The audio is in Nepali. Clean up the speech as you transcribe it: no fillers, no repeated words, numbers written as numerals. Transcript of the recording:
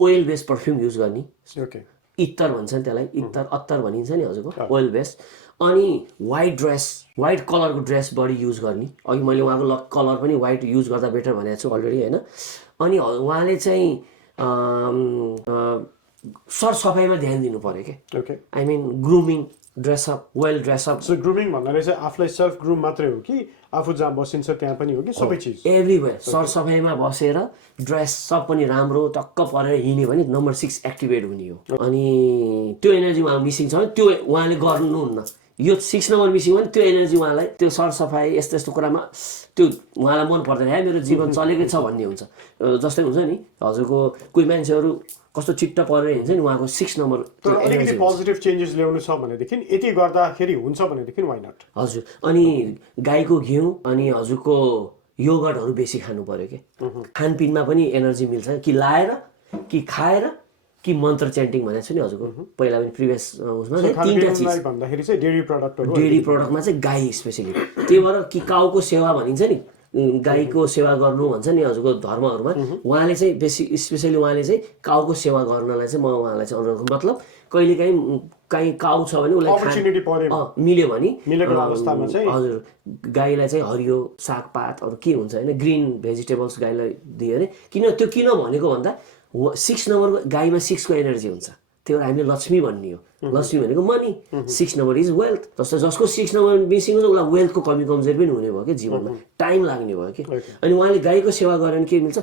ओइल बेस्ड पर्फ्युम युज गर्ने, ओके इत्तर भन्छ नि त्यसलाई, इत्तर अत्तर भनिन्छ नि हजुरको, ओइल बेस्ड। अनि वाइट ड्रेस, वाइट कलरको ड्रेस बढी युज गर्ने। अघि मैले उहाँको कलर पनि वाइट युज गर्दा बेटर भनेको छु अलरेडी होइन। अनि उहाँले चाहिँ सरसफाइमा ध्यान दिनु पऱ्यो क्या। Okay I mean grooming, dress up, well dress up. So grooming भन्नाले चाहिँ आफूलाई सेल्फ ग्रुम मात्रै हो कि आफू जहाँ बसिन्छ त्यहाँ पनि हो कि सबै चिज? एभ्रिवेयर सरसफाइमा बसेर ड्रेस सब पनि राम्रो टक्क परेर हिँड्यो भने नम्बर 6 एक्टिभेट हुने हो। अनि त्यो एनर्जी उहाँ मिसिङ छ भने त्यो उहाँले गर्नुहुन्न। यो 6 नम्बर मिसिङ भने त्यो एनर्जी उहाँलाई त्यो सरसफाइ यस्तो यस्तो कुरामा त्यो उहाँलाई मन पर्दैन। है मेरो जीवन चलेकै छ भन्ने हुन्छ। जस्तै हुन्छ नि हजुरको कोही मान्छेहरू कस्तो चिट्ट परेर हिँड्छ नि, उहाँको 6 नम्बर तर अलिकति पोजिटिभ चेन्जेस ल्याउनु छ भनेदेखि यति गर्दाखेरि हुन्छ भनेदेखि वाइ नट? हजुर। अनि गाईको घिउ अनि हजुरको योगर्टहरू बेसी खानु पर्यो कि खानपिनमा पनि एनर्जी मिल्छ। कि लाएर कि खाएर कि मन्त्र च्यान्टिङ भनेको छु नि हजुरको पहिला पनि प्रिभियस उसमा तीनटा चिज भन्दाखेरि चाहिँ डेरी प्रडक्टहरू, डेरी प्रडक्टमा चाहिँ गाई स्पेसली। त्यही भएर कि काउको सेवा भनिन्छ नि, गाईको सेवा गर्नु भन्छ नि हजुरको धर्महरूमा। उहाँले चाहिँ बेसी स्पेसली उहाँले चाहिँ काउको सेवा गर्नलाई चाहिँ म उहाँलाई चाहिँ अनुरोध, मतलब कहीँ काउ छ भने उसलाई मिल्यो भने हजुर गाईलाई चाहिँ हरियो सागपातहरू के हुन्छ होइन, ग्रिन भेजिटेबल्स गाईलाई दियो अरे। त्यो किन भनेको भन्दा 6 नम्बरको गाईमा 6 को एनर्जी हुन्छ। त्यो हामीले लक्ष्मी भन्ने हो। लक्ष्मी भनेको मनी, 6 नम्बर इज वेल्थ। जसको 6 नम्बर मिसिङ हुन्छ उसलाई वेल्थको कमी कमजोरी पनि हुने भयो कि जीवनमा, टाइम लाग्ने भयो कि। अनि उहाँले गाईको सेवा गरेर के मिल्छ,